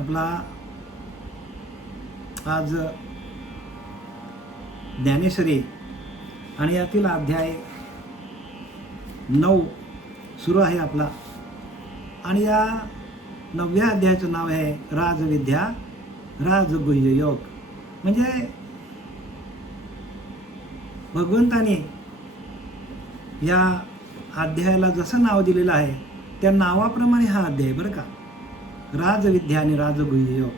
आपला आज ज्ञानेश्वरी आणि यातील अध्याय 9 सुरू आहे आपला. आणि या 9व्या अध्यायाचं नाव आहे राजविद्या राजगुह्य योग. म्हणजे भगवंताने या अध्यायाला जसं नाव दिलेलं आहे त्या नावाप्रमाणे हा अध्याय बरं का. राजविद्या आणि राजगुह्य योग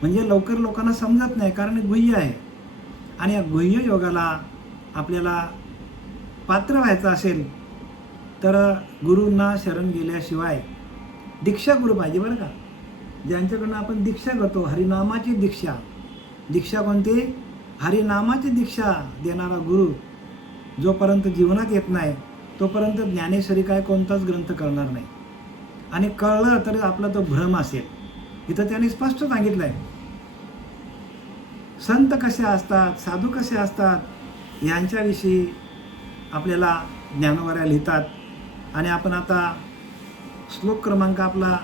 म्हणजे लवकर लोकांना समजत नाही कारण गुह्य आहे. आणि या गुह्य योगाला आपल्याला पात्र व्हायचं असेल तर गुरूंना शरण गेल्याशिवाय दीक्षा गुरु पाहिजे बरं का. ज्यांच्याकडून आपण दीक्षा घेतो, हरिनामाची दीक्षा. दीक्षा कोणती? हरिनामाची दीक्षा देणारा गुरु जोपर्यंत जीवनात येत नाही तोपर्यंत ज्ञानेश्वरी काय कोणताच ग्रंथ करणार नाही. आणि कळलं तरी आपला तो भ्रम असेल. इथं त्यांनी स्पष्ट सांगितलं आहे संत कसे असतात, साधू कसे असतात यांच्याविषयी आपल्याला ज्ञानवऱ्या लिहितात. आणि आपण आता श्लोक क्रमांक आपला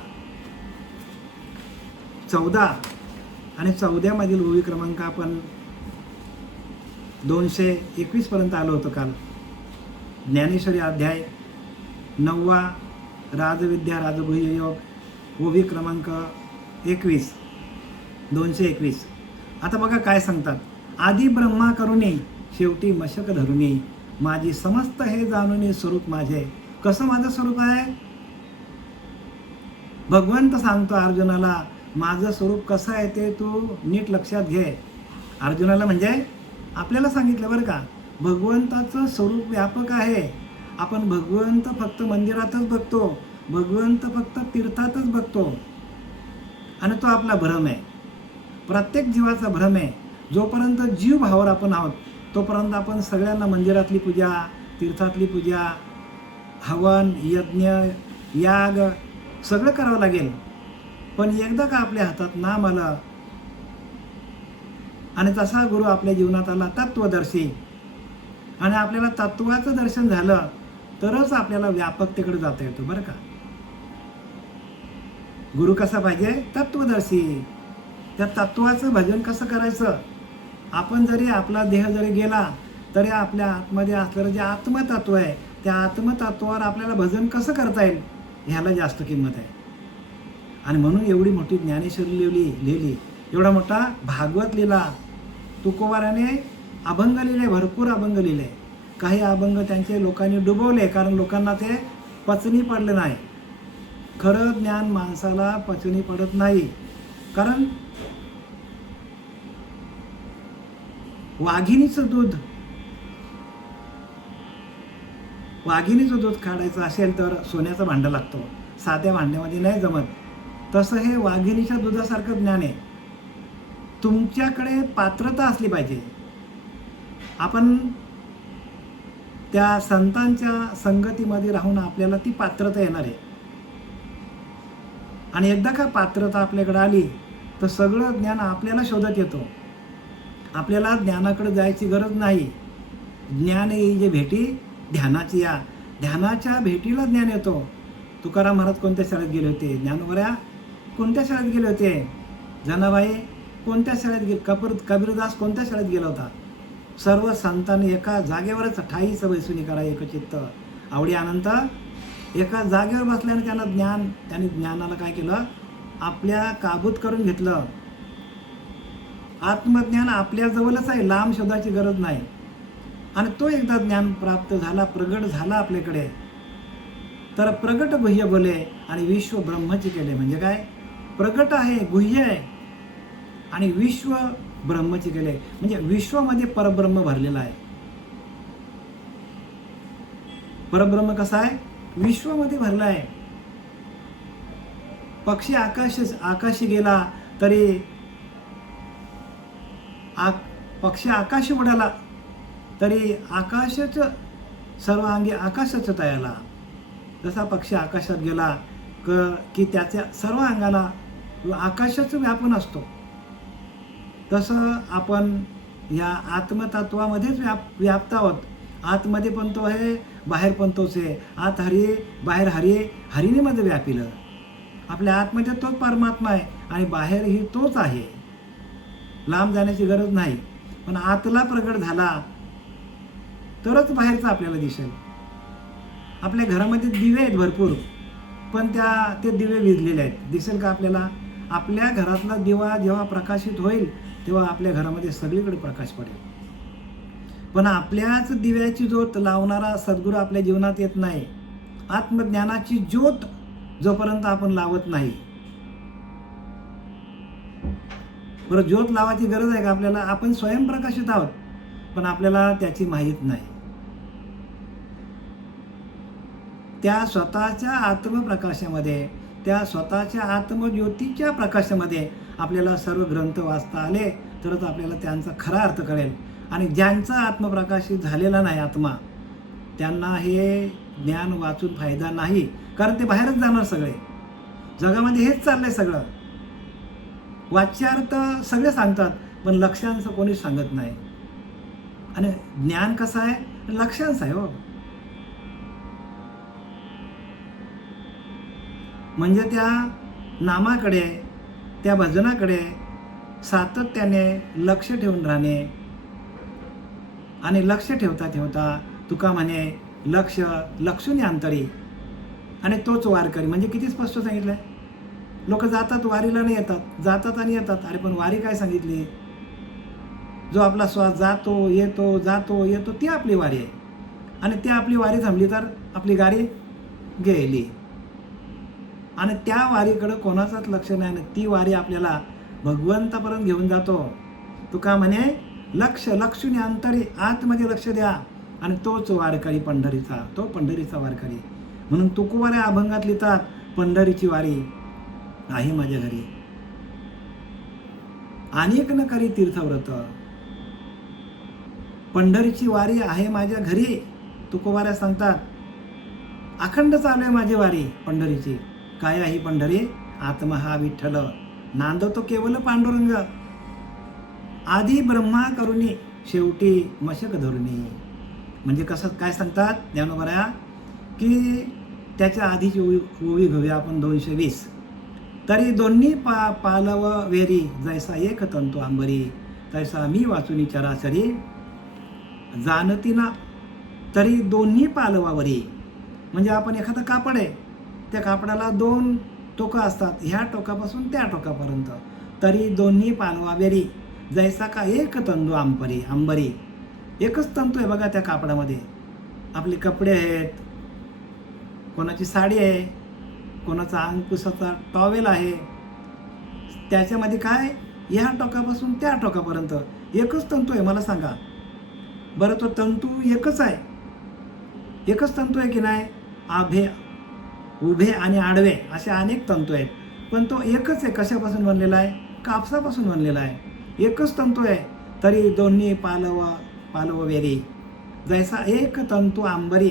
14 आणि 14 मधील ओवी क्रमांक आपण 221 पर्यंत आलो होतो काल. ज्ञानेश्वरी अध्याय 9 राजविद्या राजगुह्य योग ओवी क्रमांक 21 221. आता बघा काय सांगतात. आधी ब्रह्मा करुणी शेवटी मशक धरुणी माझी समस्त हे जाणून स्वरूप माझे. कसं माझं स्वरूप आहे? भगवंत सांगतो अर्जुनाला माझं स्वरूप कसं आहे ते तू नीट लक्षात घे. अर्जुनाला म्हणजे आपल्याला सांगितलं बरं का. भगवंताचं स्वरूप व्यापक आहे. आपण भगवंत फक्त मंदिरातच बघतो, भगवंत फक्त तीर्थातच बघतो आणि तो आपला भ्रम आहे. प्रत्येक जीवाचा भ्रम आहे. जोपर्यंत जीव भावावर आपण आहोत तोपर्यंत आपण सगळ्यांना मंदिरातली पूजा, तीर्थातली पूजा, हवन, यज्ञ, याग सगळं करावं लागेल. पण एकदा का आपल्या हातात नाम आलं आणि तसा गुरु आपल्या जीवनात आला तत्वदर्शी आणि आपल्याला तत्वाचं दर्शन झालं तरच आपल्याला व्यापकतेकडे जाता येतो बरं का. गुरु कसा पाहिजे? तत्वदर्शी. त्या तत्वाचं भजन कसं करायचं? आपण जरी आपला देह जरी गेला तरी आपल्या आतमध्ये असलेलं जे आत्मतत्व आहे त्या आत्मतत्वावर आपल्याला भजन कसं करता येईल ह्याला जास्त किंमत आहे. आणि म्हणून एवढी मोठी ज्ञानेश्वरी लिहिली, एवढा मोठा भागवत लिहिला. तुकोबाराने अभंग लिहिले, भरपूर अभंग लिहिले. काही अभंग त्यांचे लोकांनी डुबवले कारण लोकांना ते पचनी पडले नाही. खरं ज्ञान माणसाला पचनी पडत नाही. कारण वाघिणीचं दूध काढायचं असेल तर सोन्याचं भांडं लागतो, साध्या भांड्यामध्ये नाही जमत. तसं हे वाघिणीच्या दुधासारखं ज्ञान आहे. तुमच्याकडे पात्रता असली पाहिजे. आपण त्या संतांच्या संगतीमध्ये राहून आपल्याला ती पात्रता येणार आहे. आणि एकदा का पात्रता आपल्याकडे आली तर सगळं ज्ञान आपल्याला शोधत येतो. आपल्याला ज्ञानाकडे जायची गरज नाही. ज्ञान ही जे भेटी ध्यानाची, या ध्यानाच्या भेटीला ज्ञान येतो. तुकाराम महाराज कोणत्या शाळेत गेले होते? ज्ञानोबऱ्या कोणत्या शाळेत गेले होते? जनाबाई कोणत्या शाळेत गेले? कबीरदास कोणत्या शाळेत गेला होता? सर्व संतांनी एका जागेवरच ठाई सवयसुनी करा एकचित्त आवडी अनंत. एका जागेवर बसल्याने त्यांनी ज्ञानाला काय केलं? आपल्या काबूत करून घेतलं. आत्मज्ञान आपल्या जवळच आहे, लांब शोधायची गरज नाही. आणि तो एकदा ज्ञान प्राप्त झाला, प्रगट झाला आपल्याकडे तर प्रगट गुह्य बोले आणि विश्व ब्रह्मची केले. म्हणजे काय? प्रगट आहे, गुह्य आहे आणि विश्व ब्रह्मची केले. म्हणजे विश्वामध्ये परब्रह्म भरलेला आहे. परब्रह्म कसा आहे? विश्वामध्ये भरला आहे. पक्षी आकाशी गेला तरी पक्षी आकाशी उडाला तरी आकाशच सर्वांगी आकाशच तयाला. जसा पक्षी आकाशात गेला की त्याच्या सर्व अंगाला आकाशच व्यापून असतो तसं आपण या आत्मतत्वामध्येच व्याप्त आहोत. आतमध्ये पण तो आहे, बाहेर पण तोच आहे. आत हरी, बाहेर हरी, हरिणीमध्ये व्यापिलं. आपल्या आतमध्ये तोच परमात्मा आहे आणि बाहेरही तोच आहे. लांब जाण्याची गरज नाही. पण आतला प्रगट झाला तरच बाहेरचा आपल्याला दिसेल. आपल्या घरामध्ये दिवे आहेत भरपूर, पण ते दिवे विझलेले आहेत. दिसेल का आपल्याला? आपल्या घरातला दिवा जेव्हा प्रकाशित होईल तेव्हा आपल्या घरामध्ये सगळीकडे प्रकाश पडेल. पण आपल्याच दिव्याची ज्योत लावणारा सद्गुरू आपल्या जीवनात येत नाही. आत्मज्ञानाची ज्योत जोपर्यंत आपण लावत नाही. बरं, ज्योत लावायची गरज आहे का आपल्याला? आपण स्वयंप्रकाशित आहोत, पण आपल्याला त्याची माहीत नाही. त्या स्वतःच्या आत्मप्रकाशामध्ये, त्या स्वतःच्या आत्मज्योतीच्या प्रकाशामध्ये आपल्याला सर्व ग्रंथ वाचता आले तरच आपल्याला त्यांचा खरा अर्थ कळेल. आणि ज्यांचा आत्मप्रकाशित झालेला नाही आत्मा, त्यांना हे ज्ञान वाचून फायदा नाही. कारण ते बाहेरच जाणार सगळे. जगामध्ये हेच चाललंय सगळं. वाच्यार्थ सगळे सांगतात, पण लक्ष्यांचं कोणीच सांगत नाही. आणि ज्ञान कसं आहे? लक्ष्यांचं आहे हो. म्हणजे त्या नामाकडे, त्या भजनाकडे सातत्याने लक्ष ठेवून राहणे. आणि लक्ष ठेवता ठेवता तुका म्हणे लक्ष लक्षुनी अंतरी. आणि तोच वारकरी. म्हणजे किती स्पष्ट सांगितलंय. लोक जातात वारीला नाही येतात, जातात आणि येतात. अरे पण वारी काय सांगितली? जो आपला श्वास जातो येतो जातो येतो ती आपली वारी आहे. आणि ती आपली वारी थांबली तर आपली गाडी गेली. आणि त्या वारीकडं कोणाचाच लक्ष नाही. ती वारी आपल्याला भगवंतापर्यंत घेऊन जातो. तुका म्हणे लक्ष लक्षुनी अंतरी, आतमध्ये लक्ष द्या. आणि तोच वारकरी पंढरीचा, तो पंढरीचा वारकरी. म्हणून तुकोबाऱ्या अभंगात लिहितात, पंढरीची वारी आहे माझ्या घरी, अनेक न करी तीर्थव्रत. पंढरीची वारी आहे माझ्या घरी. तुकोबाऱ्या सांगतात, अखंड चालू आहे माझी वारी पंढरीची. काय आहे पंढरी? आत्मा हा विठ्ठल, नांदतो केवल पांडुरंग. आधी ब्रह्मा करुणी, शेवटी मशक धरुणी. म्हणजे कसं काय सांगतात ज्ञानोबऱ्या, की त्याच्या आधीची ओवी घेऊया आपण 220. तरी दोन्ही पालव वेरी, जैसा एक तंतू अंबरी, तैसा मी वाचुनी चराचरी जाणती ना. तरी दोन्ही पालवावरी. म्हणजे आपण एखादं कापड आहे, त्या कापडाला 2 टोकं असतात, ह्या टोकापासून त्या टोकापर्यंत. तरी दोन्ही पालवा वेरी, जैसा का एक तंतू अंबरी. एकच तंतू आहे बघा त्या कापडामध्ये. आपले कपडे आहेत, कोणाची साडी आहे, कोणाचा अंगपुसाचा टॉवेल आहे, त्याच्यामध्ये काय, ह्या टोकापासून त्या टोकापर्यंत एकच तंतू आहे. मला सांगा बरं, तो तंतू एकच आहे, एकच तंतू आहे की नाही? उभे आणि आडवे असे अनेक तंतू आहेत, पण तो एकच आहे. कशापासून बनलेला आहे? कापसापासून बनलेला आहे. एकच तंतू आहे. तरी दोन्ही पालव वेरी, जैसा एक तंतू अंबरी,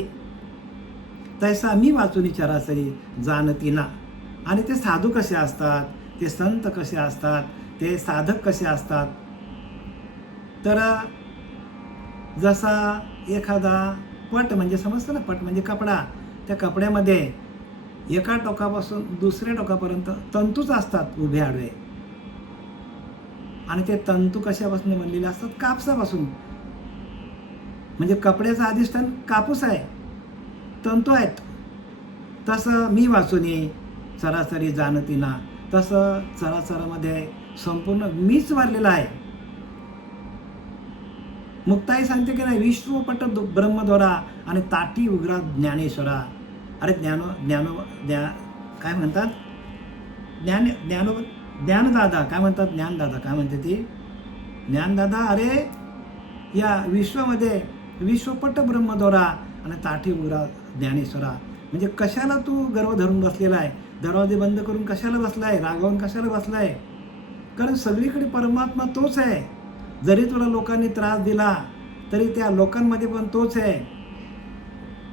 तैसा मी वाचुनी चराचरी जाणती ना. आणि ते साधू कसे असतात, ते संत कसे असतात, ते साधक कसे असतात? तर जसा एखादा पट, म्हणजे समजतं ना, पट म्हणजे कपडा. त्या कपड्यामध्ये एका टोकापासून दुसऱ्या टोकापर्यंत तंतूच असतात, उभे आडवे. आणि ते तंतू कशापासून बनलेले असतात? कापसापासून. म्हणजे कपड्याचं अधिष्ठान कापूस आहे, तंतू आहेत. तसं मी वाचुनी चराचरी जाणती ना. तसं चराचरामध्ये संपूर्ण मीच वारलेला आहे. मुक्ताई सांगते की नाही, विश्वपट ब्रह्मद्वारा आणि ताटी उग्रा ज्ञानेश्वरा. अरे काय म्हणतात, ज्ञानदादा काय म्हणतात, ज्ञानदादा काय म्हणते ती, ज्ञानदादा. अरे या विश्वामध्ये विश्वपट ब्रह्मद्वारा आणि ताठी उग्रा ज्ञानेश्वरा. म्हणजे कशाला तू गर्व धरून बसलेला आहे? दरवाजे बंद करून कशाला बसलाय? रागावून कशाला बसलाय? कारण सगळीकडे परमात्मा तोच आहे. जरी तुला लोकांनी त्रास दिला तरी त्या लोकांमध्ये पण तोच आहे.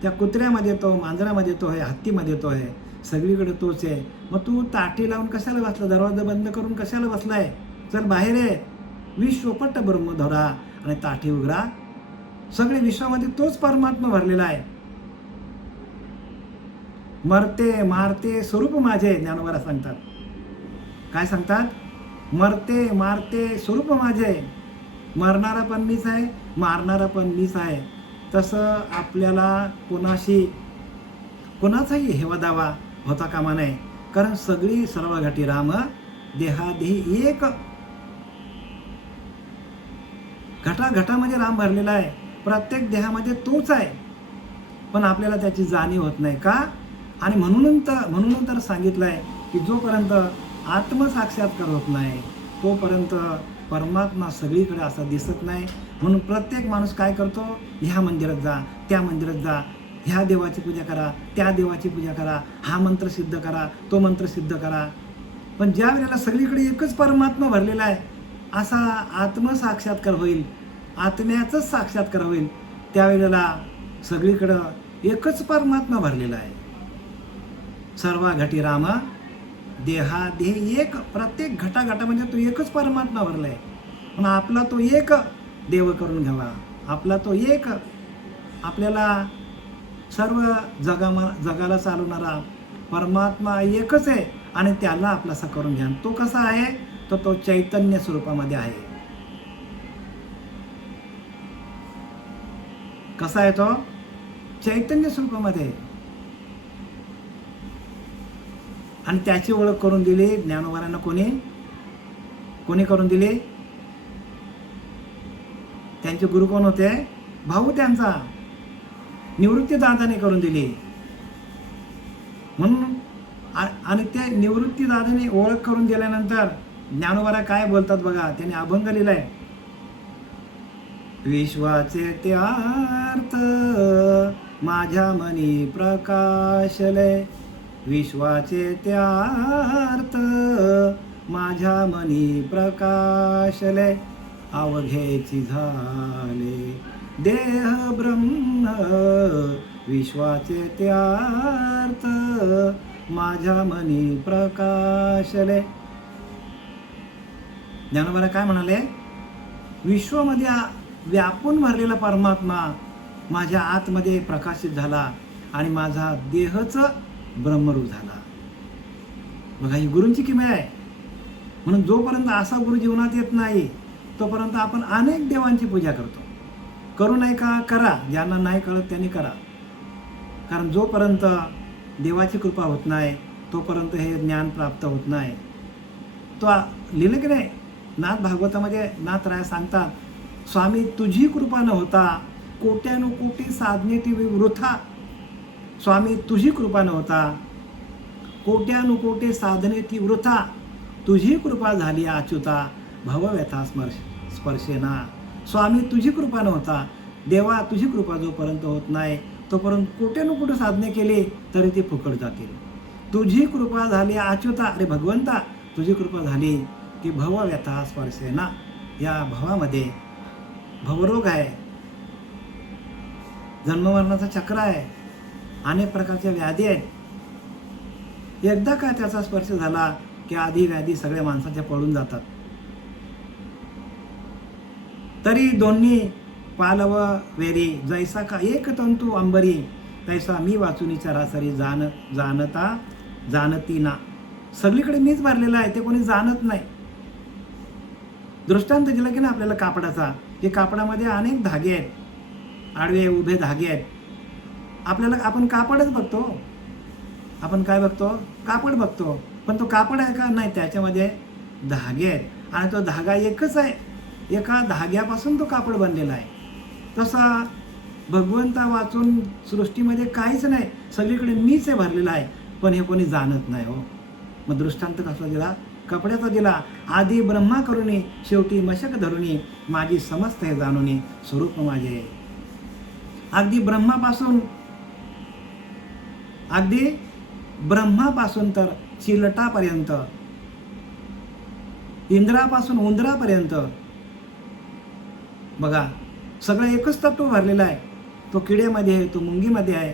त्या कुत्र्यामध्ये तो, मांजरामध्ये तो आहे, हत्तीमध्ये तो आहे, सगळीकडे तोच आहे. मग तू ताटी लावून कशाला बसला? दरवाजा बंद करून कशाला बसलाय? चल बाहेर आहे. विश्वपट ब्रह्मधरा आणि ताठी उघडा. सगळे विश्वामध्ये तोच परमात्मा भरलेला आहे. मरते मारते स्वरूप माझे, ज्ञानोबा सांगतात. काय सांगतात? मरते मारते स्वरूप माझे, मरणारा पण मीच आहे, मारणारा पण मीच आहे. तसं आपल्याला कोणाचाही हेवा दावा होता कामा नये. कारण सगळी सर्व घटी राम, देहादेही एक. घटाघटामध्ये राम भरलेला आहे, प्रत्येक देहामध्ये तोच आहे, पण आपल्याला त्याची जाणीव होत नाही का? आणि म्हणून तर सांगितलं आहे की जोपर्यंत आत्मसाक्षात्कार होत नाही तोपर्यंत परमात्मा सगळीकडे असा दिसत नाही. म्हणून प्रत्येक माणूस काय करतो? ह्या मंदिरात जा, त्या मंदिरात जा, ह्या देवाची पूजा करा, त्या देवाची पूजा करा, हा मंत्र सिद्ध करा, तो मंत्र सिद्ध करा. पण ज्या वेळेला सगळीकडे एकच परमात्मा भरलेला आहे, असा आत्मसाक्षात्कार होईल, आत्म्याचाच साक्षात्कार होईल, त्यावेळेला सगळीकडं एकच परमात्मा भरलेला आहे. सर्व घटी राम, देहादेह एक. प्रत्येक घटाघटामध्ये तो एकच परमात्मा भरला आहे. पण आपला तो एक देव करून घ्यावा. आपला तो एक, आपल्याला सर्व जगाला चालवणारा परमात्मा एकच आहे आणि त्याला आपलासा करून घ्या. तो कसा आहे? तो चैतन्य स्वरूपामध्ये आहे. कसा आहे तो? चैतन्य स्वरूपामध्ये. आणि त्याची ओळख करून दिली ज्ञानोबांना. कोणी करून दिली? त्यांचे गुरु कोण होते? भाऊ त्यांचा निवृत्ती दादाने करून दिली. म्हणून आणि त्या निवृत्ती दादाने ओळख करून दिल्यानंतर ज्ञानोबा काय बोलतात बघा. त्यांनी अभंग लिहिलाय. विश्वाचे त्यार्थ माझ्या मनी प्रकाशले, विश्वाचे त्यार्थ माझ्या मनी प्रकाशले, अवघेची झाले देह ब्रह्म, विश्वाचे त्यार्थ माझ्या मनी प्रकाशले. ज्ञानोबा काय म्हणाले? विश्वामध्ये व्यापून भरलेला परमात्मा माझ्या आतमध्ये प्रकाशित झाला आणि माझा देहच ब्रह्मरूप झाला. बघा, ही गुरूंची किमया आहे. म्हणून जोपर्यंत असा गुरु जीवनात येत नाही तोपर्यंत आपण अनेक देवांची पूजा करतो. करू नाही का? करा. ज्यांना नाही कळत त्यांनी करा. कारण जोपर्यंत देवाची कृपा होत नाही तोपर्यंत हे ज्ञान प्राप्त होत नाही. तो लिहिलं की नाही? नाथ भागवतामध्ये नाथराय सांगतात, स्वामी तुझी कृपा न होता कोट्यानुकोटी साधने ती वृथा. स्वामी तुझी कृपा न होता कोट्यानुकोटी साधने ती वृथा, तुझी कृपा झाली अच्युता भवव्यथा स्पर्शेना. स्वामी तुझी कृपा न होता. देवा तुझी कृपा जोपर्यंत होत नाही तोपर्यंत कोट्यानुकोटी साधने केली तरी ती फुकट जातील. तुझी कृपा झाली अच्युता, अरे भगवंता तुझी कृपा झाली की भवव्यथा स्पर्शेना. या भवामध्ये भवरोग आहे, जन्ममरणाचं चक्र आहे, अनेक प्रकारच्या व्याधी आहेत. एकदा का त्याचा स्पर्श झाला की आधी व्याधी सगळ्या माणसाच्या पळून जातात. तरी दोन्ही पालव वेरी, जैसा का एक तंतू अंबरी, तैसा मी वाचुनी चराचरी जाणती ना. सगळीकडे मीच भरलेला आहे, ते कोणी जाणत नाही. दृष्टांत दिला की ना आपल्याला कापडाचा, की कापडामध्ये अनेक धागे आहेत, आडवे उभे धागे आहेत. आपण कापडच बघतो. आपण काय बघतो? कापड बघतो. पण तो कापड आहे का? नाही, त्याच्यामध्ये धागे आहेत आणि तो धागा एकच आहे. एका धाग्यापासून तो कापड बनलेला आहे. तसा भगवंता वाचून सृष्टीमध्ये काहीच नाही, सगळीकडे मीच आहे भरलेला आहे, पण हे कोणी जाणत नाही. हो, मग दृष्टांत कसा दिला? कपड्याचा दिला. आधी ब्रह्मा करुणी शेवटी मशक धरुणी, माझी समस्त हे जाणुनी स्वरूप माझे. अगदी ब्रह्मापासून तर चिलटापर्यंत, इंद्रापासून उंदरापर्यंत बघा, सगळं एकच तत्व भरलेला आहे. तो किड्यामध्ये आहे, तो मुंगीमध्ये आहे,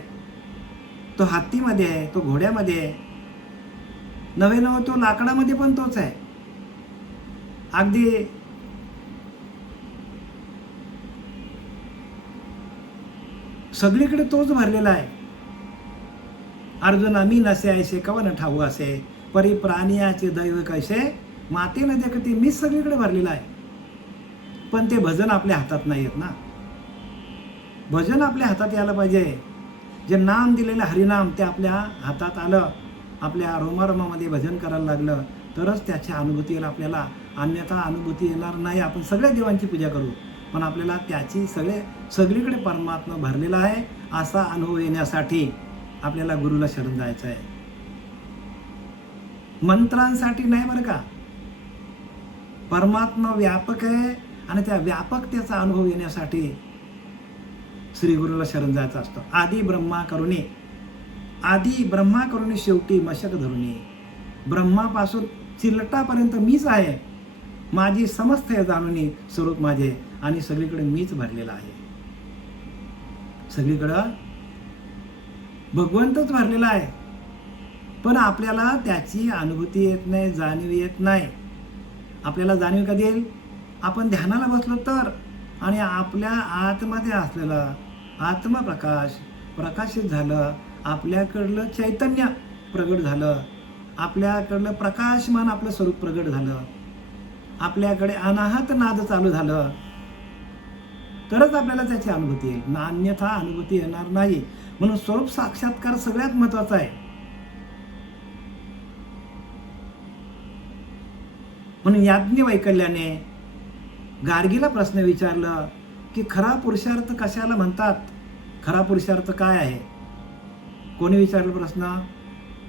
तो हत्तीमध्ये आहे, तो घोड्यामध्ये आहे, नवे तो लाकडामध्ये पण तोच आहे. अगदी सगळीकडे तोच भरलेला आहे. अर्जुना मी नसे ऐसे कवन ठाऊ असे, परी प्राणियाचे दैव कैसे, मातेनं देखते मीच सगळीकडे भरलेला आहे. पण ते भजन आपल्या हातात नाही येत ना. भजन आपल्या हातात यायला पाहिजे. जे नाम दिलेलं हरिनाम ते आपल्या हातात आलं, आपल्या रोमारोमामध्ये भजन करायला लागलं तरच त्याची अनुभूती येईल आपल्याला. अन्यथा अनुभूती येणार नाही. आपण सगळ्या देवांची पूजा करू पण आपल्याला त्याची सगळीकडे परमात्मा भरलेला आहे असा अनुभव येण्यासाठी आपल्याला गुरुला शरण जायचं आहे. मंत्रांसाठी नाही बरं का. परमात्मा व्यापक आहे आणि त्या व्यापकतेचा अनुभव येण्यासाठी श्री गुरुला शरण जायचं असतं. आदी ब्रह्मा करुणी शेवटी मशक धरुणी. ब्रह्मापासून चिलटापर्यंत मीच आहे. माझी समस्त हे जाणूनी स्वरूप माझे आणि सगळीकडे मीच भरलेला आहे. सगळीकडं भगवंतच भरलेला आहे. पण आपल्याला त्याची अनुभूती येत नाही, जाणीव येत नाही. आपल्याला जाणीव कधी येईल? आपण ध्यानाला बसलो तर. आणि आपल्या आतमध्ये असलेला आत्मप्रकाश प्रकाशित झालं, आपल्याकडलं चैतन्य प्रगट झालं, आपल्याकडलं प्रकाशमान आपलं स्वरूप प्रगट झालं, आपल्याकडे अनाहत नाद चालू झालं तरच आपल्याला त्याची अनुभूती येईल. अन्यथा अनुभूती येणार नाही. म्हणून स्वरूप साक्षात्कार सगळ्यात महत्वाचा आहे. म्हणून याज्ञवल्क्याने गार्गीला प्रश्न विचारला की खरा पुरुषार्थ कशाला म्हणतात? खरा पुरुषार्थ काय आहे? कोणी विचारलं प्रश्न?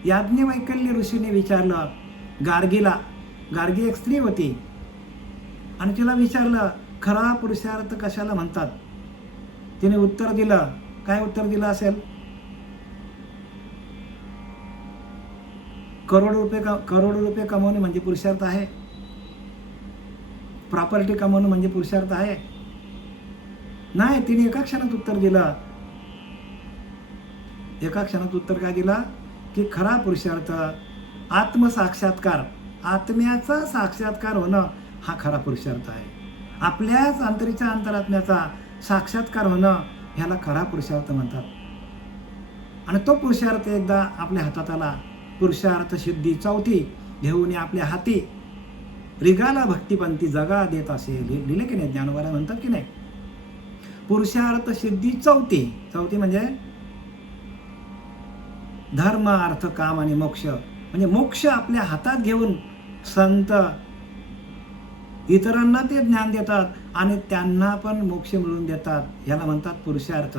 याज्ञवल्क्य ऋषीने विचारलं गार्गीला. गार्गी एक स्त्री होती आणि तिला विचारलं खरा पुरुषार्थ कशाला म्हणतात? तिने उत्तर दिलं. काय उत्तर दिलं असेल? करोड रुपये कमवणे म्हणजे पुरुषार्थ आहे? प्रॉपर्टी कमवणं म्हणजे पुरुषार्थ आहे? नाही. तिने एका क्षणात उत्तर दिलं. एका क्षणात उत्तर काय दिला की खरा पुरुषार्थ आत्मसाक्षात्कार, आत्म्याचा साक्षात्कार होणं हा खरा पुरुषार्थ आहे. आपल्याच अंतरीच्या अंतरात्म्याचा साक्षात्कार होणं ह्याला खरा पुरुषार्थ म्हणतात. आणि तो पुरुषार्थ एकदा आपल्या हातात आला, पुरुषार्थ सिद्धी चौथी घेऊन आपल्या हाती रिगाला भक्तिपंथी जगा देत असे लिहिले की नाही? ज्ञानोबा म्हणतात की नाही? पुरुषार्थ सिद्धी चौथी म्हणजे धर्म अर्थ काम आणि मोक्ष. म्हणजे मोक्ष आपल्या हातात घेऊन संत इतरांना ते ज्ञान देतात आणि त्यांना पण मोक्ष मिळवून देतात. याला म्हणतात पुरुषार्थ.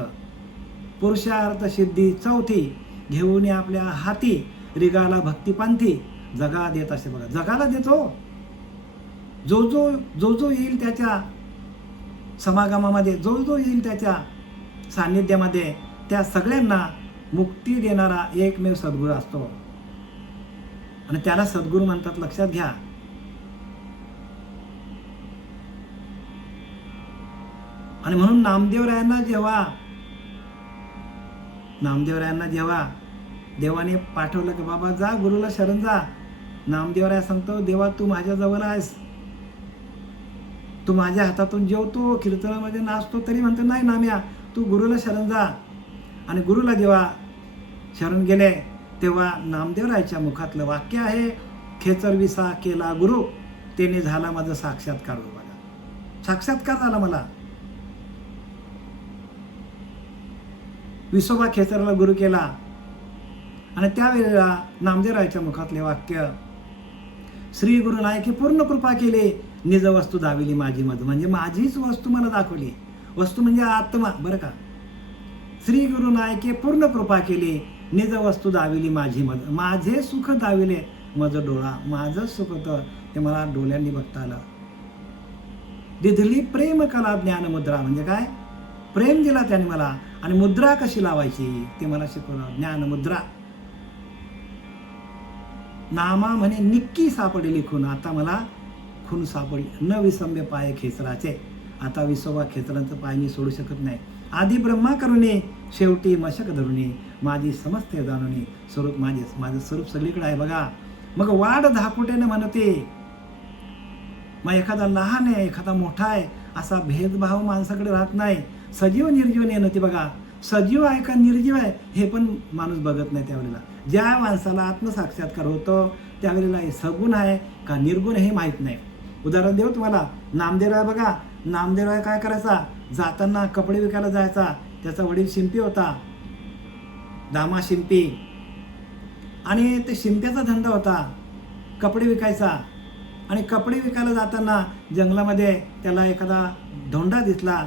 पुरुषार्थ सिद्धी चौथी घेऊन आपल्या हाती रिगाला भक्तिपंथी जगा देत असे. बघा, जगाला देतो. जो येईल त्याच्या समागमामध्ये, जो येईल त्याच्या सान्निध्यामध्ये, त्या सगळ्यांना मुक्ती देणारा एकमेव सद्गुरू असतो आणि त्याला सद्गुरू म्हणतात. लक्षात घ्या. आणि म्हणून नामदेवरायांना जेव्हा देवाने पाठवलं की बाबा जा गुरुला शरण जा, नामदेवराय सांगतो देवा तू माझ्या जवळ आहेस, तू माझ्या हातातून जेवतो, कीर्तनामध्ये नाचतो, तरी म्हणतो नाही नाम्या तू गुरुला शरण जा. आणि गुरुला जेव्हा शरण गेले तेव्हा नामदेवरायच्या मुखातलं वाक्य आहे, खेचर विसा केला गुरु, त्याने झाला माझा साक्षात्कार. साक्षात्कार झाला मला. विसोबा खेचरला गुरु केला आणि त्यावेळेला नामदेवरायच्या मुखातले वाक्य, श्री गुरु नायकी पूर्ण कृपा केली, निज वस्तू दाविली माझी मध. म्हणजे माझीच वस्तू मला दाखवली. वस्तू म्हणजे आत्मा बरं का. श्री गुरु नायके पूर्ण कृपा केली, निज वस्तू दाविली माझी मध. माझे सुख दाविले मज डोळा. माझं सुख होतं ते मला डोळ्यांनी बघता आलं. दिधली प्रेम कला ज्ञान मुद्रा. म्हणजे काय? प्रेम दिला त्याने मला आणि मुद्रा कशी लावायची ते मला शिकवलं. ज्ञान मुद्रा. नामा म्हणे निक्की सापडली खून, आता मला खून सापडली. न विसंबे पाय खेचराचे, आता विसोबा खेचरांचं पाय मी सोडू शकत नाही. आधी ब्रह्मा करुणे शेवटी मशक धरुणे, माझी समस्त जाणुनी स्वरूप माझं स्वरूप सगळीकडे आहे. बघा मग वाढ धाकुटेनं म्हणते. मग एखादा लहान आहे एखादा मोठा आहे असा भेदभाव माणसाकडे राहत नाही. सजीव निर्जीव नेणती. बघा सजीव आहे का निर्जीव आहे हे पण माणूस बघत नाही त्यावेळेला. ज्या माणसाला आत्मसाक्षात्कार होतो त्यावेळेला हे सगुण आहे का निर्गुण हे माहीत नाही. उदाहरण देऊ तुम्हाला. नामदेवराय बघा, नामदेवराय काय करायचा, जाताना कपडे विकायला जायचा. त्याचा वडील शिंपी होता, दामा शिंपी, आणि ते शिंप्याचा धंदा होता, कपडे विकायचा. आणि कपडे विकायला जाताना जंगलामध्ये त्याला एखादा धोंडा दिसला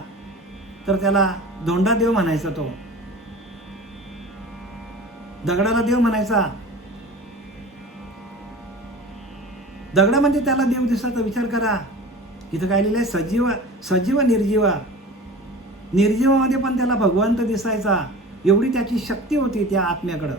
तर त्याला धोंडा देव म्हणायचा. तो दगडाला देव म्हणायचा. दगडामध्ये त्याला देव दिसला. विचार करा, इथं काय लिहिलंय, सजीव निर्जीव. निर्जीवामध्ये पण त्याला भगवंत दिसायचा, एवढी त्याची शक्ती होती त्या आत्म्याकडं.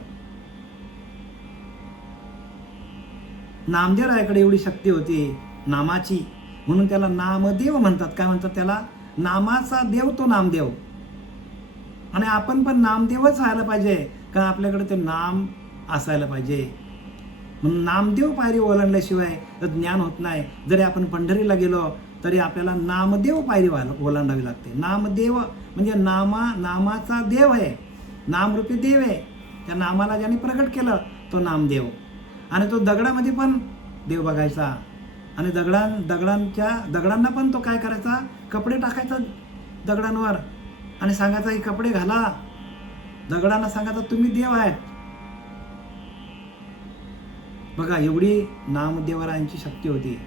नामदेवरायाकडे एवढी शक्ती होती नामाची, म्हणून त्याला नामदेव म्हणतात. काय म्हणतात त्याला, नामाचा देव तो नामदेव. आणि आपण पण नामदेवच व्हायला पाहिजे, कारण आपल्याकडे ते नाम असायला पाहिजे. म्हणून नामदेव पायरी ओलांडल्याशिवाय ज्ञान होत नाही. जरी आपण पंढरीला गेलो तरी आपल्याला नामदेव पायरी ओलांडावी लागते. नामदेव म्हणजे नामाचा देव आहे, नामरूपी देव आहे. त्या नामाला ज्याने प्रगट केलं तो नामदेव. आणि तो दगडामध्ये पण देव बघायचा. आणि दगडांना पण तो काय करायचा, कपडे टाकायचा दगडांवर आणि सांगायचा ही कपडे घाला. दगडांना सांगायचा तुम्ही देव आहेत. बघा, एवढी नामदेवरायांची शक्ती होती.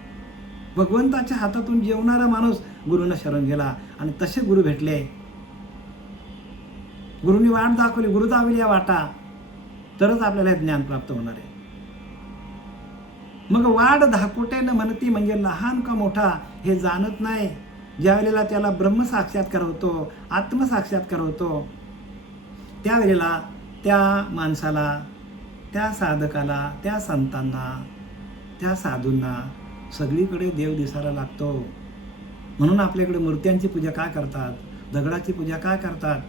भगवंताच्या हातातून जेवणारा माणूस गुरुनं शरण गेला आणि तसे गुरु भेटले. गुरुनी वाट दाखवली, गुरु दाखवली या वाटा, तरच आपल्याला ज्ञान प्राप्त होणार आहे. मग वाट धाकोट्यानं म्हणती म्हणजे लहान का मोठा हे जाणत नाही. ज्या वेळेला त्याला ब्रह्मसाक्षात्कार होतो, आत्मसाक्षात्कार होतो, त्यावेळेला त्या माणसाला, त्या साधकाला, त्या संतांना, त्या साधूंना सगळीकडे देव दिसायला लागतो. म्हणून आपल्याकडे मूर्त्यांची पूजा काय करतात, दगडाची पूजा काय करतात,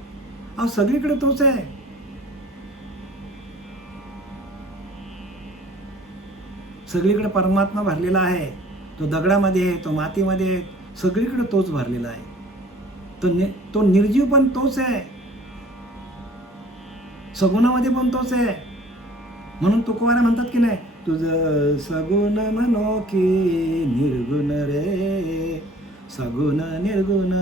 अहो सगळीकडे तोच आहे. सगळीकडे परमात्मा भरलेला आहे. तो दगडामध्ये आहे, तो मातीमध्ये आहे, सगळीकडे तोच भरलेला आहे. तो निर्जीव पण तोच आहे, सगुणामध्ये पण तोच आहे. म्हणून तुकोबारा म्हणतात की नाही, तुझं सगुण म्हणो की निर्गुण रे, सगुण निर्गुण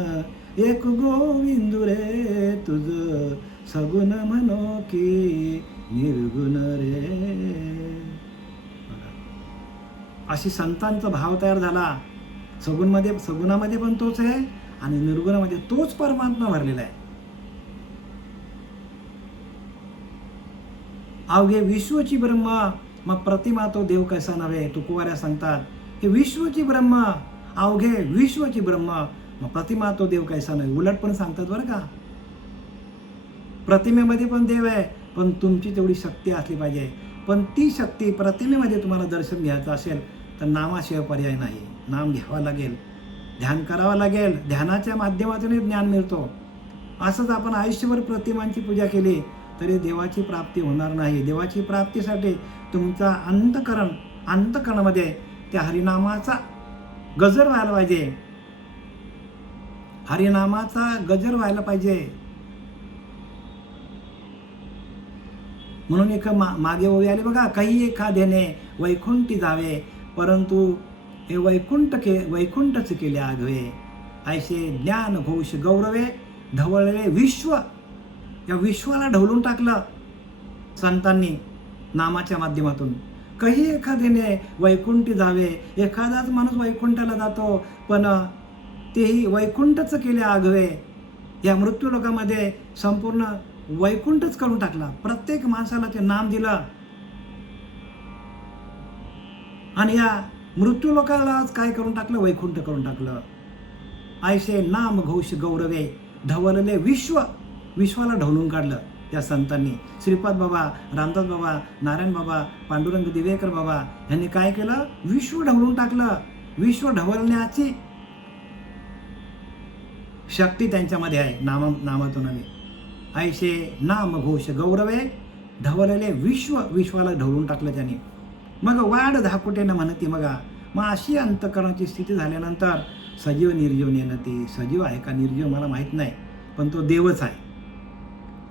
एक गोविंदू रे, तुझं सगुण म्हणो की निर्गुण रे. अशी संतांचा भाव तयार झाला. सगुणामध्ये पण तोच आहे आणि निर्गुणामध्ये तोच परमात्मा भरलेला आहे. अवघे विश्वची ब्रह्म मग प्रतिमा तो देव कैसा नव्हे. तुकोबाऱ्या सांगतात हे विश्वची ब्रह्म, अवघे विश्वची ब्रह्म मग प्रतिमा तो देव कैसा नव्हे. उलट पण सांगतात बरं का, प्रतिमेमध्ये पण देव आहे, पण तुमची तेवढी शक्ती असली पाहिजे. पण ती शक्ती प्रतिमेमध्ये तुम्हाला दर्शन घ्यायचं असेल तर नामाशिवाय पर्याय नाही. नाम घ्यावं लागेल, ध्यान करावं लागेल. ध्यानाच्या माध्यमातून ज्ञान मिळतो. असंच आपण आयुष्यभर प्रतिमांची पूजा केली तरी देवाची प्राप्ती होणार नाही. देवाची प्राप्तीसाठी तुमचा अंतकरणामध्ये त्या हरिनामाचा गजर व्हायला पाहिजे. हरिनामाचा गजर व्हायला पाहिजे. म्हणून एक मागे ओवी आली बघा, काही एखाद्याने वैकुंठी जावे परंतु हे वैकुंठच केले आघवे. ऐसे ज्ञान घोष गौरवे ढवळले विश्व. या विश्वाला ढवलून टाकलं संतांनी नामाच्या माध्यमातून. काही एखाद्याने वैकुंठी जावे, एखादाच माणूस वैकुंठाला जातो पण तेही वैकुंठच केले आघवे. या मृत्यू लोकामध्ये संपूर्ण वैकुंठच करून टाकला. प्रत्येक माणसाला ते नाम दिलं आणि या मृत्यू लोकाला काय करून टाकलं, वैकुंठ करून टाकलं. ऐसे नाम घोष गौरवे ढवलले विश्वाला ढवलून काढलं त्या संतांनी. श्रीपाद बाबा, रामदास बाबा, नारायण बाबा, पांडुरंग दिवेकर बाबा यांनी काय केलं, विश्व ढवलून टाकलं. विश्व ढवलण्याची शक्ती त्यांच्यामध्ये आहे नामातून. ऐसे नाम घोष गौरवे ढवलले विश्वाला ढवलून टाकलं त्यांनी. मग वाढ धाकुटेनं म्हणती मग अशी अंतकरणाची स्थिती झाल्यानंतर सजीव निर्जीव नेनती. सजीव आहे का निर्जीव मला माहीत नाही, पण तो देवच आहे.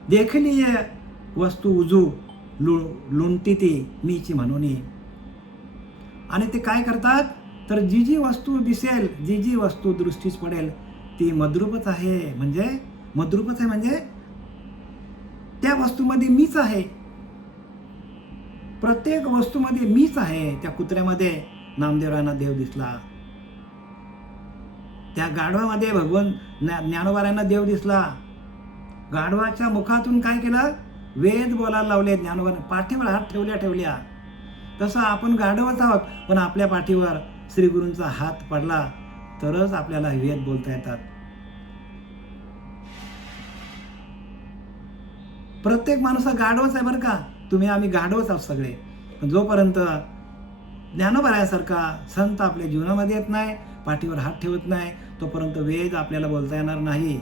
देखली ये वस्तू उजू लुंटी ती मीची म्हणून. आणि ते काय करतात, तर जी जी वस्तू दिसेल, जी जी वस्तू दृष्टीस पडेल ती मद्रूपच आहे. म्हणजे मद्रूपच आहे म्हणजे त्या वस्तूमध्ये मीच आहे. प्रत्येक वस्तूमध्ये मीच आहे. त्या कुत्र्यामध्ये नामदेवरायांना देव दिसला, त्या गाढवामध्ये भगवान ज्ञानोबारायांना देव दिसला. गाढवाच्या मुखातून काय केलं, वेद बोलायला लावले ज्ञानोबाने, पाठीवर हात ठेवल्या. तसं आपण गाढवच आहोत, पण आपल्या पाठीवर श्री गुरूंचा हात पडला तरच आपल्याला वेद बोलता येतात. प्रत्येक माणूस गाढवच आहे बरं का. तुम्ही आम्ही गाढवच आहोत सगळे. पण जोपर्यंत ज्ञानोबारायासारखा संत आपल्या जीवनामध्ये येत नाही, पाठीवर हात ठेवत नाही, तोपर्यंत वेद आपल्याला बोलता येणार नाही.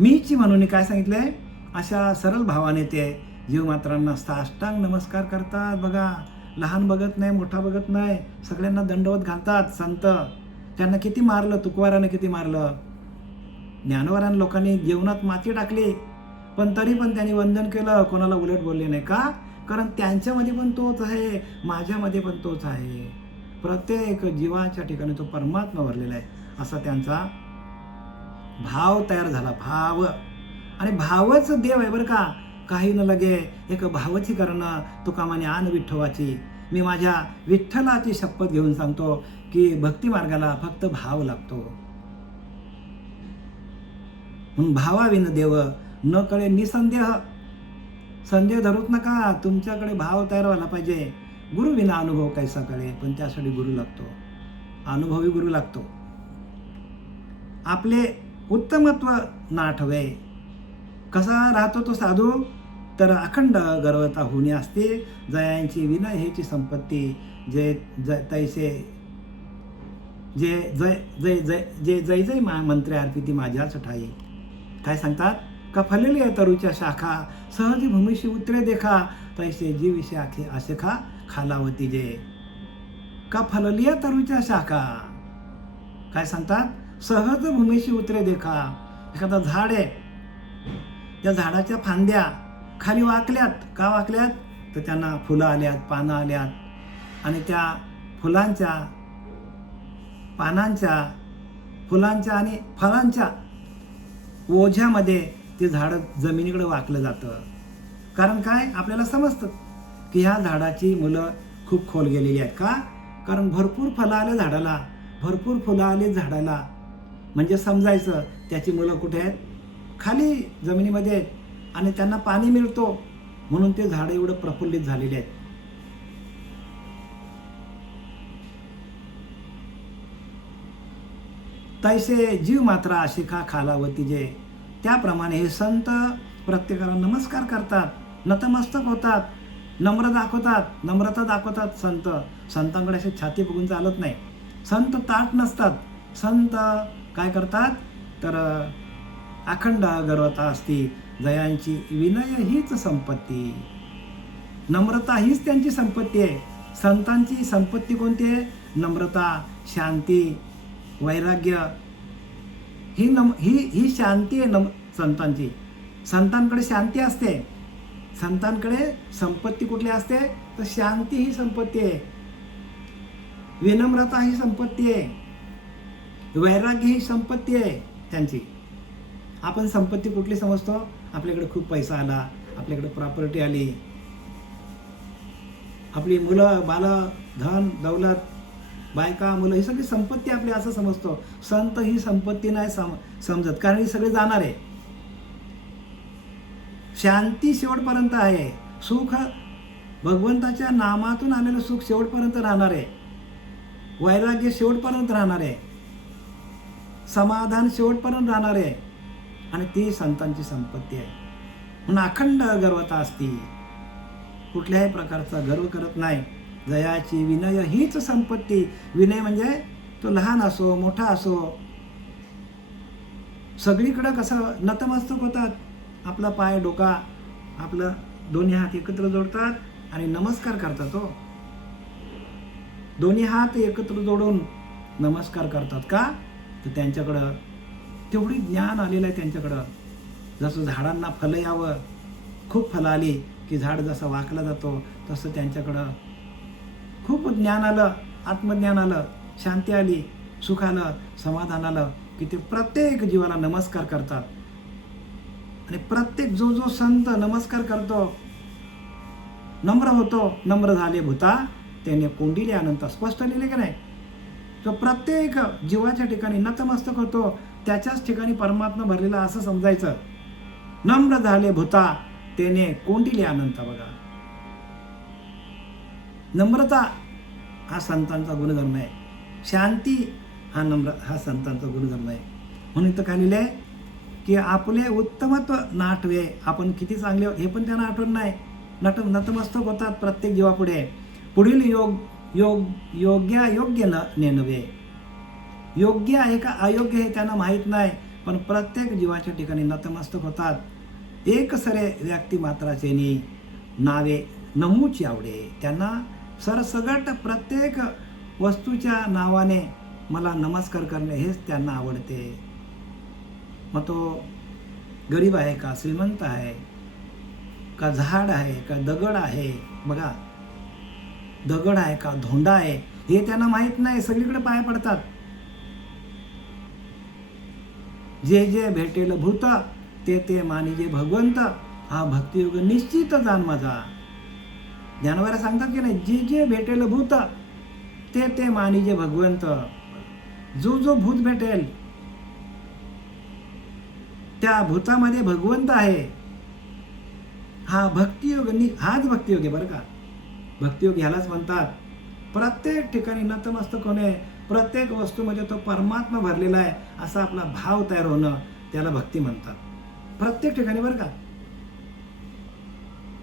मीची म्हणून काय सांगितलंय, अशा सरळ भावाने ते जीवमात्रांना साष्टांग नमस्कार करतात. बघा, लहान बघत नाही, मोठा बघत नाही, सगळ्यांना दंडवत घालतात संत. त्यांना किती मारलं, तुकोबारानं किती मारलं, ज्ञानोबारानं लोकांनी जेवणात माती टाकली, पण तरी पण त्यांनी वंदन केलं, कोणाला उलट बोलले नाही. का? कारण त्यांच्यामध्ये पण तोच आहे, माझ्यामध्ये पण तोच आहे. प्रत्येक जीवाच्या ठिकाणी तो परमात्मा भरलेला आहे, असा त्यांचा भाव तयार झाला. भाव, आणि भावच देव आहे बरं का. काही न लगे एक भावची करणं, तुकामाने आन विठ्ठवाची. मी माझ्या विठ्ठलाची शपथ घेऊन सांगतो की भक्ती मार्गाला फक्त भाव लागतो. म्हणून भावाविन देव न कळे निसंदेह. संदेह धरूच नका, तुमच्याकडे भाव तयार व्हायला पाहिजे. गुरु विना अनुभव कैसा कळे, पण त्यासाठी गुरु लागतो, अनुभवी गुरु लागतो. आपले उत्तमत्व नाठवे. कसा राहतो तो साधू, तर अखंड गर्वता होणे असते. जयांची विनय हेची संपत्ती. जे तैसे जे जय जय जय जे जय जय मंत्रे अर्पिती माझ्याच ठाई. काय सांगतात, का फलेली तरुच्या शाखा सहज भूमीशी उतरे देखा, तैसे जीव विषय आखे असे खा खालावती जे. का फललिया तरुच्या शाखा, काय सांगतात, सहज भूमीशी उतरे देखा. एखादा झाड आहे, त्या झाडाच्या फांद्या खाली वाकल्यात. का वाकल्यात, तर त्यांना फुलं आल्यात, पानं आल्यात, आणि त्या फुलांच्या, पानांच्या, फुलांच्या आणि फळांच्या ओझ्यामध्ये ते झाड जमिनीकडे वाकलं जातं. कारण काय, आपल्याला समजतं की ह्या झाडाची मुलं खूप खोल गेलेली आहेत. का? कारण भरपूर फळं आले झाडाला, भरपूर फुलं आले झाडाला, म्हणजे समजायचं त्याची मुलं कुठे आहेत, खाली जमिनीमध्ये आहेत, आणि त्यांना पाणी मिळतो म्हणून ते झाड एवढं प्रफुल्लित झालेले आहेत. तैसे जीव मात्रा शिखा खालावती जे. त्याप्रमाणे हे संत प्रत्येकाला नमस्कार करतात, नतमस्तक होतात, नम्रता दाखवतात. संतांकडे अशी छाती बघून चालत नाही. संत ताट नसतात. संत काय करतात, तर अखंड गर्वता असती. जयांची विनय हीच संपत्ती. नम्रता हीच त्यांची संपत्ती आहे. संतांची संपत्ती कोणती आहे? नम्रता, शांती, वैराग्य. ही शांती आहे संतांची. संतांकडे शांती असते. संतांकडे संपत्ती कुठली असते, तर शांती ही संपत्ती आहे, विनम्रता ही संपत्ती आहे, वैराग्य ही संपत्ती आहे त्यांची. आपण संपत्ती कुठली समजतो, आपल्याकडे खूप पैसा आला, आपल्याकडे प्रॉपर्टी आली, आपली मुलं बालं, धन दौलत, बायका, मुलं, ही सगळी संपत्ती आपली असं समजतो. संत ही संपत्ती नाही समजत, कारण ही सगळे जाणार आहे. शांती शेवटपर्यंत आहे. सुख भगवंताच्या नामातून आलेलं सुख शेवटपर्यंत राहणार आहे. वैराग्य शेवटपर्यंत राहणार आहे. समाधान शेवटपर्यंत राहणार आहे, आणि ती संतांची संपत्ती आहे. म्हणून अखंड गर्वता असती, कुठल्याही प्रकारचा गर्व करत नाही. जयाची विनय हीच संपत्ती. विनय म्हणजे तो लहान असो मोठा असो, सगळीकडं कसं नतमस्तक होतात. आपला पाय, डोका, आपलं दोन्ही हात एकत्र जोडतात आणि नमस्कार करतात. दोन्ही हात एकत्र जोडून नमस्कार करतात. का? तर त्यांच्याकडं तेवढी ज्ञान आलेलं आहे त्यांच्याकडं. जसं झाडांना फलं यावं, खूप फलं आली की झाड जसा वाकला जातो, तसं त्यांच्याकडं खूप ज्ञान आलं, आत्मज्ञान आलं, शांती आली, सुख आलं, समाधान आलं की ते प्रत्येक जीवाला नमस्कार करतात. आणि प्रत्येक जो जो संत नमस्कार करतो, नम्र होतो, नम्र झाले भूता त्याने कोंडिले अनंत, स्पष्ट लिहिले की नाही. तो प्रत्येक जीवाच्या ठिकाणी नतमस्तक होतो, त्याच्याच ठिकाणी परमात्मा भरलेला असं समजायचं. नम्र झाले भूता त्याने कोंडिले अनंत. बघा, नम्रता हा संतांचा गुणधर्म आहे, शांती हा संतांचा गुणधर्म आहे. म्हणून इथं काय लिहिलं आहे की आपले उत्तमत्व नाटवे, आपण किती चांगले हे पण त्यांना आठवण नाही. नतमस्तक होतात प्रत्येक जीवापुढे. पुढील योग्य नेनवे, योग्य आहे का अयोग्य हे त्यांना माहीत नाही, पण प्रत्येक जीवाच्या ठिकाणी नतमस्तक होतात. एक सरे व्यक्ती मात्राचे नावे नमूची आवडे, त्यांना सरसगट प्रत्येक वस्तूच्या नावाने मला नमस्कार करणे हेच त्यांना आवडते. मग तो गरीब आहे का श्रीमंत आहे का झाड आहे का दगड आहे, बघा दगड आहे का धोंडा आहे हे त्यांना माहीत नाही, सगळीकडे पाय पडतात. जे जे भेटेल भूत ते ते मानिजे भगवंत, हा भक्तियोग निश्चित जाण माझा. ज्ञानवाऱ्या सांगतात की नाही, जे जे भेटेल भूत ते ते मानिजे भगवंत. जो जो भूत भेटेल त्या भूतामध्ये भगवंत आहे. हा भक्तियोग, हाच भक्तियोग आहे बरं का. भक्तियोग ह्यालाच म्हणतात. प्रत्येक ठिकाणी नतमस्तक होणे, प्रत्येक वस्तूमध्ये तो परमात्मा भरलेला आहे असा आपला भाव तयार होणं, त्याला भक्ती म्हणतात. प्रत्येक ठिकाणी बरं का.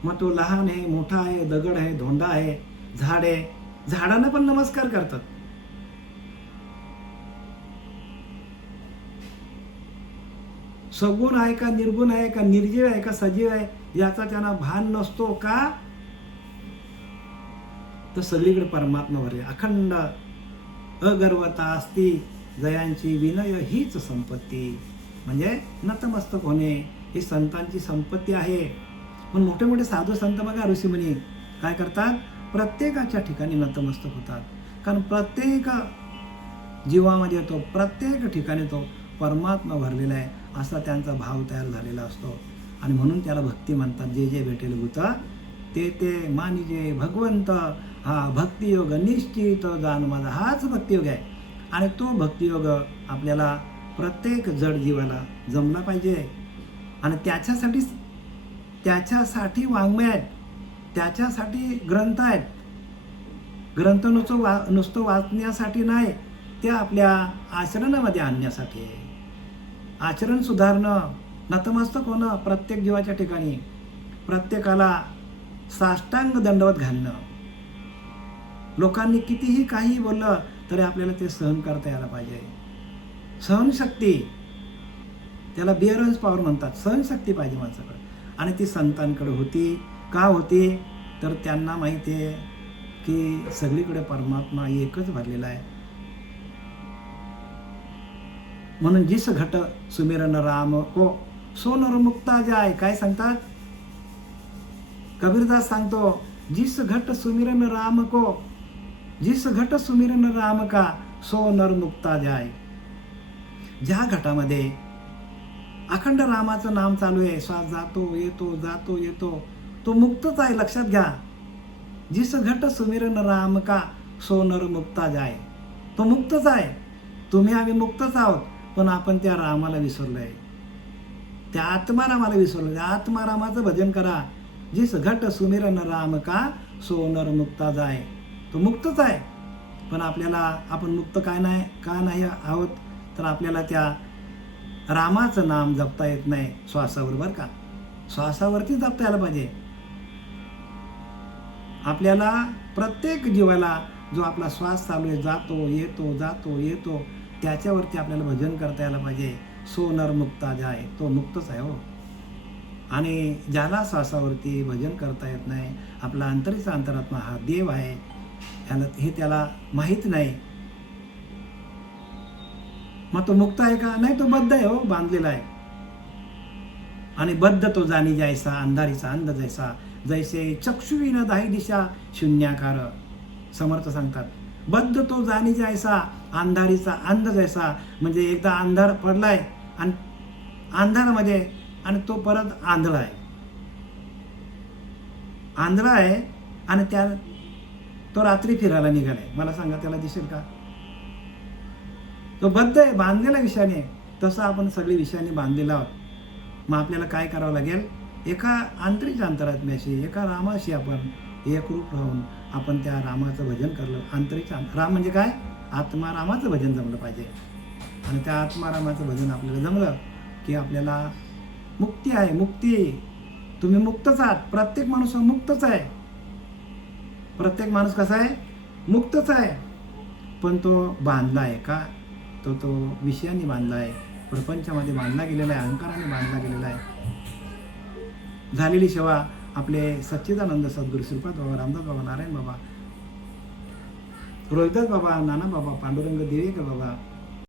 मग तो लहान आहे, मोठा आहे, दगड आहे, धोंडा आहे, झाड आहे, झाडांना पण नमस्कार करतात. सगुण आहे का निर्गुण आहे का निर्जीव आहे का सजीव आहे याचा त्यांना भान नसतो. का? तर सगळीकडे परमात्मा भरले. अखंड अगर्वता असती जयांची विनय हीच संपत्ती. म्हणजे नतमस्तक होणे ही संतांची संपत्ती आहे. पण मोठे मोठे साधू संत बघा, ऋषीमुनी काय करतात, प्रत्येकाच्या ठिकाणी नतमस्तक होतात. कारण प्रत्येक जीवामध्ये तो, प्रत्येक ठिकाणी तो परमात्मा भरलेला आहे असा त्यांचा भाव तयार झालेला असतो. आणि म्हणून त्याला भक्ती म्हणतात. जे जे भेटेल भूत ते ते मानिजे भगवंत, हा भक्तियोग निश्चित जाण माझा, हाच भक्तियोग आहे. आणि तो भक्तियोग आपल्याला प्रत्येक जड जीवाला जमला पाहिजे. आणि त्याच्यासाठी वाङ्मय आहेत, त्याच्यासाठी ग्रंथ आहेत. ग्रंथ नुसतं वाचण्यासाठी नाही, ते आपल्या आचरणामध्ये आणण्यासाठी आहे. आचरण सुधारणं, नतमस्तक होणं प्रत्येक जीवाच्या ठिकाणी, प्रत्येकाला साष्टांग दंडवत घालणं. लोकांनी कितीही काही बोललं तरी आपल्याला ते सहन करता यायला पाहिजे. सहनशक्ती, त्याला बिअरन्स पॉवर म्हणतात. सहनशक्ती पाहिजे माणसाकडे. आणि ती संतांकडे होती. का होती? तर त्यांना माहिती आहे की सगळीकडे परमात्मा एकच भरलेला आहे. म्हणून जिस घट सुमिरन राम को सो नर मुक्ता जाय. काय सांगतात कबीरदास सांगतो, जिस घट सुमिरन राम को, जिस घट सुमिरन राम का सो नर मुक्ता जाय. ज्या घटामध्ये अखंड रामाचं नाम चालू आहे, श्वास जातो येतो जातो येतो, तो मुक्तच आहे. लक्षात घ्या. जिस घट सुमिरन राम का सो नर मुक्ता जाय. तो मुक्तच आहे. तुम्ही आम्ही मुक्तच आहोत, पण आपण त्या रामाला विसरलोय, त्या आत्मारामाला विसरलो. त्या आत्मारामाचं भजन करा. जिस घट सुमिरन राम का सो नर मुक्ता जाय. तो मुक्तच आहे, पण आपल्याला आपण मुक्त का नाही आहोत, तर आपल्याला त्या रामाचं नाम जपता येत नाही श्वासावर. बरं का, श्वासावरती जपता यायला पाहिजे. आपल्याला प्रत्येक जीवाला जो आपला श्वास चालू आहे, जातो येतो जातो येतो, त्याच्यावरती आपल्याला भजन करता यायला पाहिजे. सो नर मुक्ता जाय. तो मुक्तच आहे हो. आणि ज्याला श्वासावरती भजन करता येत नाही, आपला अंतरीचा अंतरात्मा हा देव आहे, हे त्याला माहीत नाही. मग तो मुक्त आहे का? नाही, तो बद्ध आहे हो, बांधलेला आहे. आणि बद्ध तो जाणी जायसा, अंधारीचा अंध जैसा, जैसे चक्षुविन दाही दिशा शून्याकार. समर्थ सांगतात, बद्ध तो जाणी जायसा, अंधारीचा अंध जैसा. म्हणजे एकदा अंधार पडलाय आणि अंधारामध्ये, आणि तो परत आंधळा आहे. आंधळा आहे आणि तो रात्री फिरायला निघालाय. मला सांगा, त्याला दिसेल का? तो बद्ध आहे, बांधलेला विषयाने. तसं आपण सगळी विषयाने बांधलेला आहोत. मग आपल्याला काय करावं लागेल? एका आंतरिक अंतरात्म्याशी, एका रामाशी आपण एकरूप राहून आपण त्या रामाचं भजन करलं. आंतरिक राम म्हणजे काय? आत्मा रामाचं भजन जमलं पाहिजे. आणि त्या आत्मारामाचं भजन आपल्याला जमलं की आपल्याला मुक्ती आहे. मुक्ती, तुम्ही मुक्तच आहात. प्रत्येक माणूस मुक्तच आहे. प्रत्येक माणूस कसा आहे? मुक्तच आहे. पण तो बांधला आहे का? तो विषयाने बांधला आहे, प्रपंचामध्ये बांधला गेलेला आहे, अहंकाराने बांधला गेलेला आहे. झालेली सेवा आपले सच्चिदानंद सद्गुरू श्रीपाद बाबा, रामदास बाबा, नारायण बाबा, रोहिदास बाबा, नाना बाबा, पांडुरंग देवेकर बाबा,